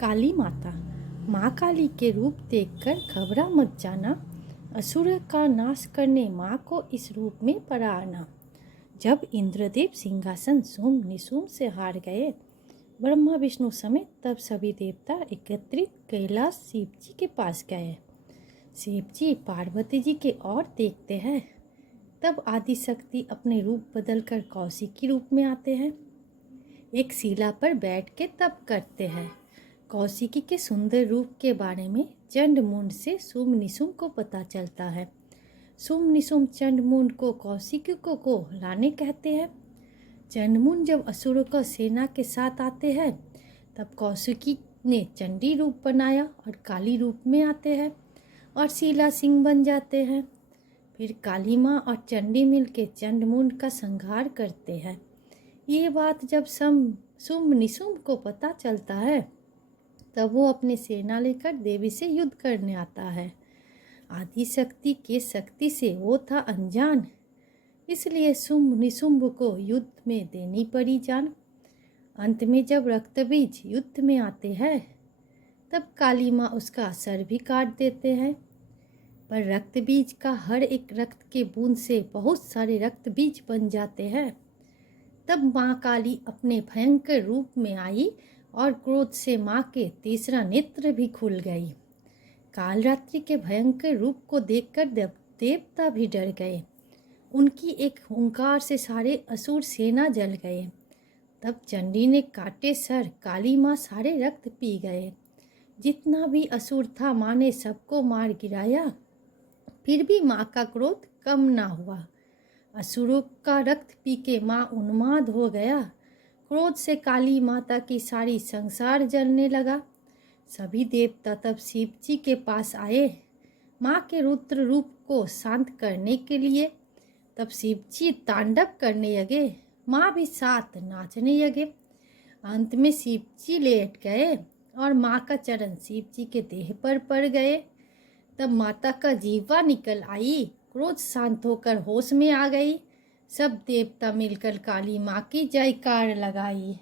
काली माता। माँ काली के रूप देखकर घबरा मत जाना, असुर का नाश करने माँ को इस रूप में पड़ा आना। जब इंद्रदेव सिंहासन शुंभ निशुंभ से हार गए, ब्रह्मा विष्णु समेत, तब सभी देवता एकत्रित कैलाश शिव जी के पास गए। शिव जी पार्वती जी के ओर देखते हैं, तब आदि शक्ति अपने रूप बदलकर कौशिकी रूप में आते हैं। एक शिला पर बैठ के तप करते हैं। कौशिकी के सुंदर रूप के बारे में चंड मुंड से शुंभ निशुंभ को पता चलता है। शुंभ निशुंभ चंड मुंड को कौशिकी को लाने कहते हैं। चंड मुंड जब असुरों का सेना के साथ आते हैं, तब कौशिकी ने चंडी रूप बनाया और काली रूप में आते हैं और शिला सिंह बन जाते हैं। फिर काली माँ और चंडी मिल के चंड मुंड का संहार करते हैं। ये बात जब शुंभ निशुंभ को पता चलता है, तब वो अपनी सेना लेकर देवी से युद्ध करने आता है। आदि शक्ति के शक्ति से वो था अनजान, इसलिए शुंभ निशुंभ को युद्ध में देनी पड़ी जान। अंत में जब रक्तबीज युद्ध में आते हैं, तब काली माँ उसका सर भी काट देते हैं। पर रक्तबीज का हर एक रक्त के बूंद से बहुत सारे रक्तबीज बन जाते हैं। तब माँ काली अपने भयंकर रूप में आई और क्रोध से माँ के तीसरा नेत्र भी खुल गई। कालरात्रि के भयंकर रूप को देखकर देवता भी डर गए। उनकी एक हुंकार से सारे असुर सेना जल गए। तब चंडी ने काटे सर काली माँ सारे रक्त पी गए। जितना भी असुर था माँ ने सबको मार गिराया, फिर भी माँ का क्रोध कम ना हुआ। असुरों का रक्त पी के माँ उन्माद हो गया। क्रोध से काली माता की सारी संसार जलने लगा। सभी देवता तब शिव जी के पास आए माँ के रुद्र रूप को शांत करने के लिए। तब शिव जी तांडव करने लगे, माँ भी साथ नाचने लगे। अंत में शिव जी लेट गए और माँ का चरण शिव जी के देह पर पड़ गए। तब माता का जीवा निकल आई, क्रोध शांत होकर होश में आ गई। सब देवता मिलकर काली माँ की जयकार लगाई।